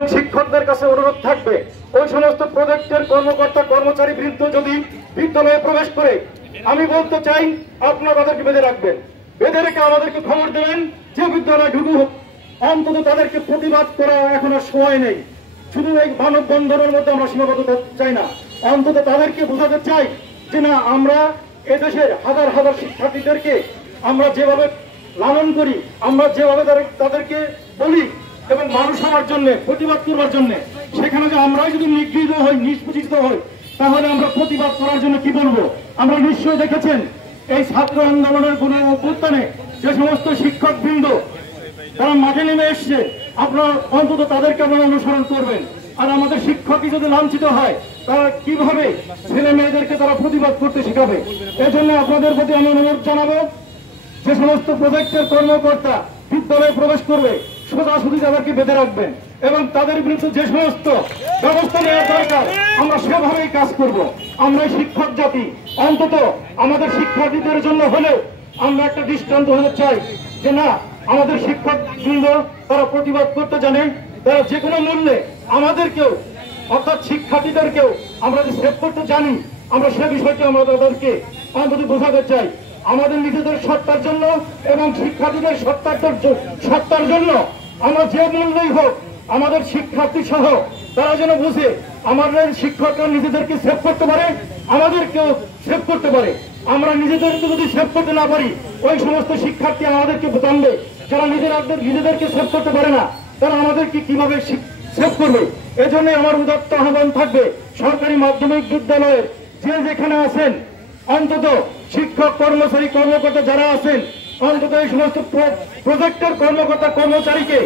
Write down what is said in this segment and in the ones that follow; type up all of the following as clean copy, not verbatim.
শিক্ষকদের কাছে অনুরোধ থাকবে, ওই সমস্ত প্রজেক্টের কর্মকর্তা কর্মচারী বৃন্দ যদি বিদ্যালয়ে প্রবেশ করে, আমি বলতে চাই আপনারা তাদেরকে বেঁধে রাখবেন, বেঁধে রেখে আমাদেরকে খবর দেবেন যে বিদ্যালয়ে ঢুকু অন্তত তাদেরকে প্রতিবাদ করা এখন আর সময় নেই। শুধু এই মানববন্ধনের মধ্যে আমরা সীমাবদ্ধ চাই না, অন্তত তাদেরকে বোঝাতে চাই যে না, আমরা এদেশের হাজার হাজার শিক্ষার্থীদেরকে আমরা যেভাবে লালন করি, আমরা যেভাবে তাদেরকে বলি এবং মানুষ হওয়ার জন্য, প্রতিবাদ করবার জন্য, সেখানে যে আমরাই যদি নিগৃহীত হই, নিষ্পেষিত হই, তাহলে আমরা প্রতিবাদ করার জন্য কি বলবো? আমরা নিশ্চয়ই দেখেছেন এই ছাত্র আন্দোলনের কোন অভ্যুত্থানে যে সমস্ত শিক্ষক বৃন্দ তারা মাঠে নেমে এসছে, আপনারা অন্তত তাদেরকে আপনারা অনুসরণ করবেন। আর আমাদের শিক্ষকই যদি লাঞ্ছিত হয়, তারা কিভাবে ছেলে মেয়েদেরকে তারা প্রতিবাদ করতে শেখাবে? এজন্য আপনাদের প্রতি আমি অনুরোধ জানাবো, যে সমস্ত প্রজেক্টের কর্মকর্তা বিদ্যালয়ে প্রবেশ করবে, সোজাসুজি তাদেরকে বেঁধে রাখবেন এবং তাদের বিরুদ্ধে যে সমস্ত ব্যবস্থা নেওয়ার দরকার আমরা সেভাবেই কাজ করব। আমরা শিক্ষক জাতি, অন্তত আমাদের শিক্ষার্থীদের জন্য হলেও আমরা একটা দৃষ্টান্ত হতে চাই যে না, আমাদের শিক্ষক বৃন্দ তারা প্রতিবাদ করতে জানে, তারা যে কোনো মূল্যে আমাদেরকেও অর্থাৎ শিক্ষার্থীদেরকেও আমরা যে সেভ করতে জানি, আমরা সে বিষয়টি আমরা তাদেরকে অন্তত বোঝাতে চাই। আমাদের নিজেদের সত্তার জন্য এবং শিক্ষার্থীদের সত্তার জন্য আমরা যে মূল্যই হোক, আমাদের শিক্ষার্থী সহ তারা যেন বুঝে আমাদের শিক্ষকরা নিজেদেরকে সেভ করতে পারে, আমাদেরকেও সেভ করতে পারে। আমরা নিজেদেরকে যদি সেভ করতে না পারি, ওই সমস্ত শিক্ষার্থী আমাদেরকে জানবে, যারা নিজেদেরকে সেভ করতে পারে না, তারা আমাদেরকে কিভাবে সেভ করবে? এজন্য আমার উদাত্ত আহ্বান থাকবে, সরকারি মাধ্যমিক বিদ্যালয়ের যে যেখানে আছেন, অন্তত শিক্ষক কর্মচারী কর্মকর্তা যারা আছেন, অন্তত এই সমস্ত প্রজেক্টের কর্মকর্তা কর্মচারীকে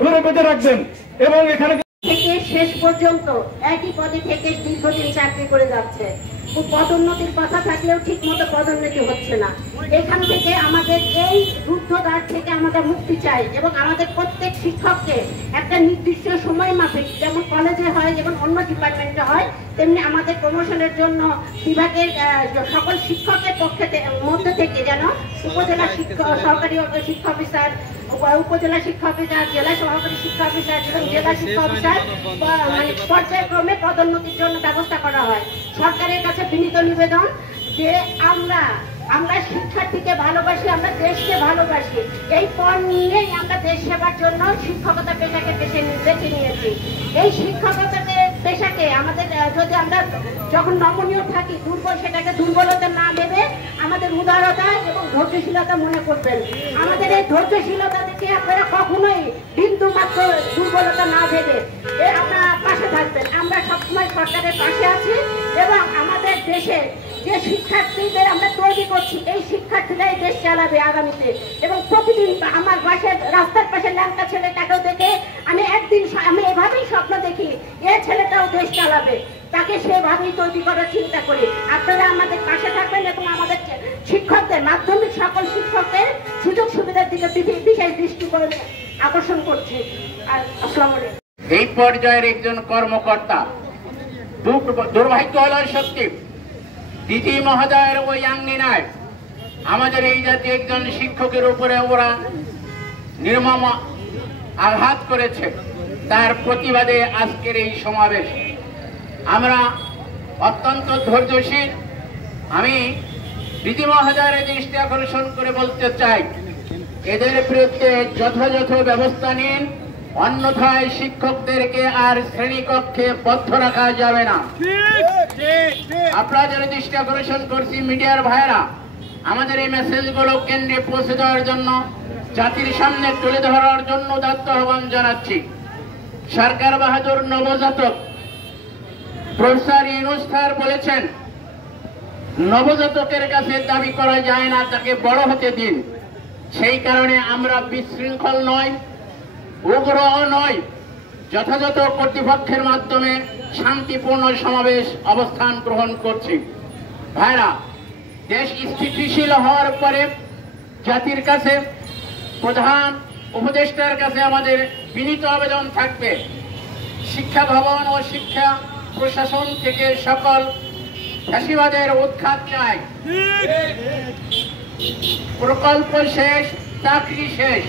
ধরে বেঁধে রাখবেন এবং এখানে থেকে শেষ পর্যন্ত একই পদে থেকে দীর্ঘদিন চাকরি করে যাচ্ছে। পদোন্নতির কথা থাকলেও ঠিক মতো পদোন্নতি হচ্ছে না। এখান থেকে আমাদের এই রুদ্ধদ্বার থেকে আমাদের মুক্তি চাই এবং আমাদের প্রত্যেক শিক্ষককে একটা নির্দিষ্ট সময় মাফিক, যেমন কলেজে হয়, যেমন অন্য ডিপার্টমেন্টে হয়, তেমনি আমাদের প্রমোশনের জন্য বিভাগের সকল শিক্ষকের মধ্যে থেকে যেন উপজেলা সরকারি শিক্ষা অফিসার, উপজেলা শিক্ষা অফিসার, জেলা সহকারী শিক্ষা অফিসার এবং জেলা শিক্ষা অফিসার মানে পর্যায়ক্রমে পদোন্নতির জন্য ব্যবস্থা করা হয়। সরকারের কাছে বিনীত নিবেদন যে আমরা শিক্ষার্থীকে ভালোবাসি, আমরা দেশকে ভালোবাসি, এই পণ নিয়েই আমরা দেশ সেবার জন্য শিক্ষকতা পেশাকে বেছে নিয়েছি। এই শিক্ষকতা পেশাকে আমাদের যদি আমরা যখন নমনীয় থাকি, দুর্বল সেটাকে দুর্বলতা না ভেবে আমাদের উদারতা এবং ধৈর্যশীলতা মনে করবেন। আমাদের এই ধৈর্যশীলতা থেকে আপনারা কখনোই বিন্দু মাত্র দুর্বলতা না ভেবে আপনারা পাশে থাকবেন। আমরা সবসময় সরকারের পাশে আছি এবং আমাদের দেশে যে শিক্ষার্থীদের আমরা তৈরি করছি, এই শিক্ষার্থীরাই দেশ চালাবে আগামীতে। এবং প্রতিদিন আমার পাশে রাস্তার পাশে ল্যাংটা ছেলেটাকেও দেখে আমি এভাবেই স্বপ্ন দেখি, এ ছেলেটাও দেশ চালাবে, তাকে সেভাবেই তৈরি করার চিন্তা করি। আপনারা আমাদের পাশে থাকবেন এবং আমাদের শিক্ষকদের, মাধ্যমিক সকল শিক্ষকদের সুযোগ সুবিধার দিকে বিশেষ দৃষ্টি করে আকর্ষণ করছি। আসসালামু আলাইকুম। এই পর্যায়ের একজন কর্মকর্তা, দুর্ভাগ্য হল সত্যি, ডিজি মহোদয়ের ওই আঙ্গিনায় আমাদের এই জাতীয় একজন শিক্ষকের উপরে ওরা নির্মম আঘাত করেছে। তার প্রতিবাদে আজকের এই সমাবেশ। আমরা অত্যন্ত ধৈর্যশীল। আমি ডিজি মহোদয়ের দৃষ্টি আকর্ষণ করে বলতে চাই, এদের বিরুদ্ধে যথাযথ ব্যবস্থা নিন, অন্যথায় শিক্ষকদেরকে আর শ্রেণীকক্ষে বদ্ধ রাখা যাবে না। আপনাদের দৃষ্টি আকর্ষণ করছি মিডিয়ার ভাইরা, আমাদের এই মেসেজগুলো কেন্দ্রে পৌঁছে দেওয়ার জন্য, জাতির সামনে তুলে ধরার জন্য উদাত্ত আহ্বান জানাচ্ছি। সরকার বাহাদুর নবজাতক প্রফেসর ইউনূস স্যার বলেছেন, নবজাতকের কাছে দাবি করা যায় না, তাকে বড় হতে দিন। সেই কারণে আমরা বিশৃঙ্খল নয়, উগ্র নয়, যথাযথ কর্তৃপক্ষের মাধ্যমে শান্তিপূর্ণ সমাবেশ অবস্থান গ্রহণ করছি। ভাইরা, দেশ স্থিতিশীল হওয়ার পরে জাতির কাছে, প্রধান উপদেষ্টার কাছে আমাদের বিনীত আবেদন থাকবে, শিক্ষা ভবন ও শিক্ষা প্রশাসন থেকে সকল ফ্যাসিবাদের উৎখাত চাই। প্রকল্প শেষ, চাকরি শেষ।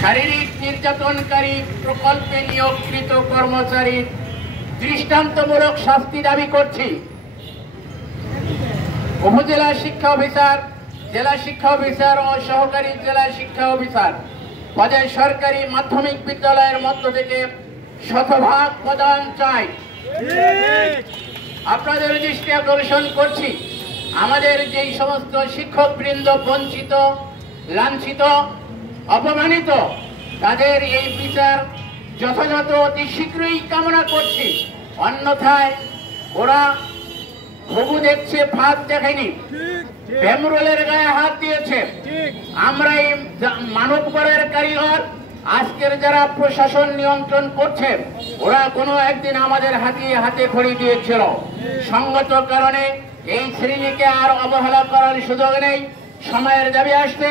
শারীরিক নির্যাতনকারী প্রকল্পে নিয়োগকৃত কর্মচারীর দৃষ্টান্তমূলক শাস্তি দাবি করছি। উপজেলা শিক্ষা অফিসার, জেলা শিক্ষা অফিসার ও সহকারী জেলা শিক্ষা অফিসার পদে সরকারি মাধ্যমিক বিদ্যালয়ের মধ্য থেকে শতভাগ প্রদান চাই। আপনাদের দৃষ্টি আকর্ষণ করছি, আমাদের যেই সমস্ত শিক্ষকবৃন্দ বঞ্চিত, লাঞ্ছিত, অপমানিত, তাদের এই বিচার যথাযথ অতি শীঘ্রই কামনা করছি। অন্যথায় ওরা হবু দেখছে, ফাঁদ দেখেনি, ভেমরোলের গায়ে হাত দিয়েছে। আমরা এই মানব করার কারিগর, আজকের যারা প্রশাসন নিয়ন্ত্রণ করছে, ওরা কোনো একদিন আমাদের হাতে খড়ি দিয়েছিল। সঙ্গত কারণে এই শ্রেণীকে আর অবহেলা করার সুযোগ নেই। সময়ের দাবি আসছে,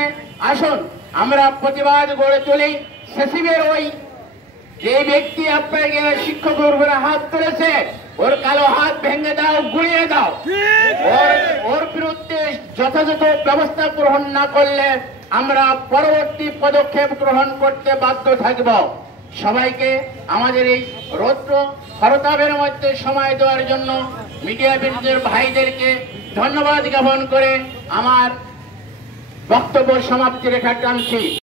আসুন আমরা প্রতিবাদ গড়ে তুলি। সচিবের ওই যে ব্যক্তি আপনাকে শিক্ষকের উপরে হাত তুলেছে, ওর কালো হাত ভেঙে দাও, গুড়িয়ে দাও। ওর বিরুদ্ধে যথাযথ ব্যবস্থা গ্রহণ না করলে আমরা পরবর্তী পদক্ষেপ গ্রহণ করতে বাধ্য থাকব। সবাইকে আমাদের এই রৌদ্র হরতাপের মধ্যে সময় দেওয়ার জন্য মিডিয়া বৃন্দের ভাইদেরকে ধন্যবাদ জ্ঞাপন করে আমার বক্তব্য সমাপ্তি রেখা টানছি।